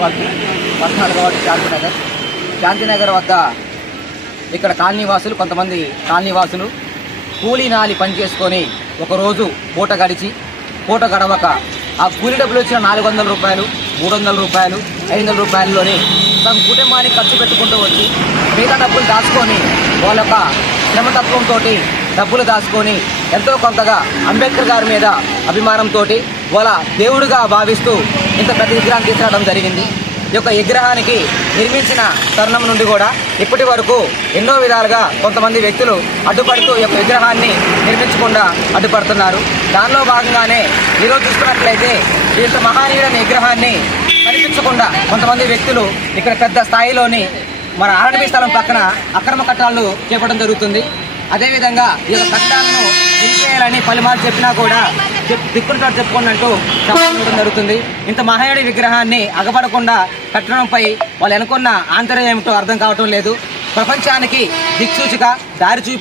Municipality 14వ ward Shantinagar వద్ద ఇక్కడ కాలనీవాసులు కొంతమంది కాలనీవాసులు కూలీ నాలి పని చేసుకొని ఒకరోజు పూట గడవక ఆ కూలీ డబ్బులు వచ్చిన 400 రూపాయలు, 300 రూపాయలు, 500 రూపాయలలోని తమ కుటుంబానికి ఖర్చు పెట్టుకుంటూ వచ్చి మిగతా డబ్బులు దాచుకొని వాళ్ళ యొక్క శ్రమతత్వంతో డబ్బులు దాచుకొని ఎంతో కొంతగా అంబేద్కర్ గారి మీద అభిమానంతో వాళ్ళ దేవుడిగా భావిస్తూ ఇంత పెద్ద విగ్రహాన్ని తీసుకురావడం జరిగింది. ఈ యొక్క విగ్రహానికి నిర్మించిన తరుణం నుండి కూడా ఇప్పటి వరకు ఎన్నో విధాలుగా కొంతమంది వ్యక్తులు అడ్డుపడుతూ ఈ యొక్క విగ్రహాన్ని నిర్మించకుండా అడ్డుపడుతున్నారు. దానిలో భాగంగానే ఈరోజు చూసుకున్నట్లయితే ఇంత మహానీయుడైన విగ్రహాన్ని కనిపించకుండా కొంతమంది వ్యక్తులు ఇక్కడ పెద్ద స్థాయిలోని మన ఆర్ఎండ్బి స్థలం పక్కన అక్రమ కట్టడాలు చేపట్టడం జరుగుతుంది. అదేవిధంగా ఈ యొక్క కట్టడాలను నిలిపేయాలని పలుమార్లు చెప్పినా కూడా దిక్కులతో చెప్పుకున్నట్టు చెప్పడం జరుగుతుంది. ఇంత మహానీయుడి విగ్రహాన్ని అగపడకుండా కట్టడంపై వాళ్ళు అనుకున్న ఆంతర్యం ఏమిటో అర్థం కావటం లేదు. ప్రపంచానికి దిక్సూచిగా దారి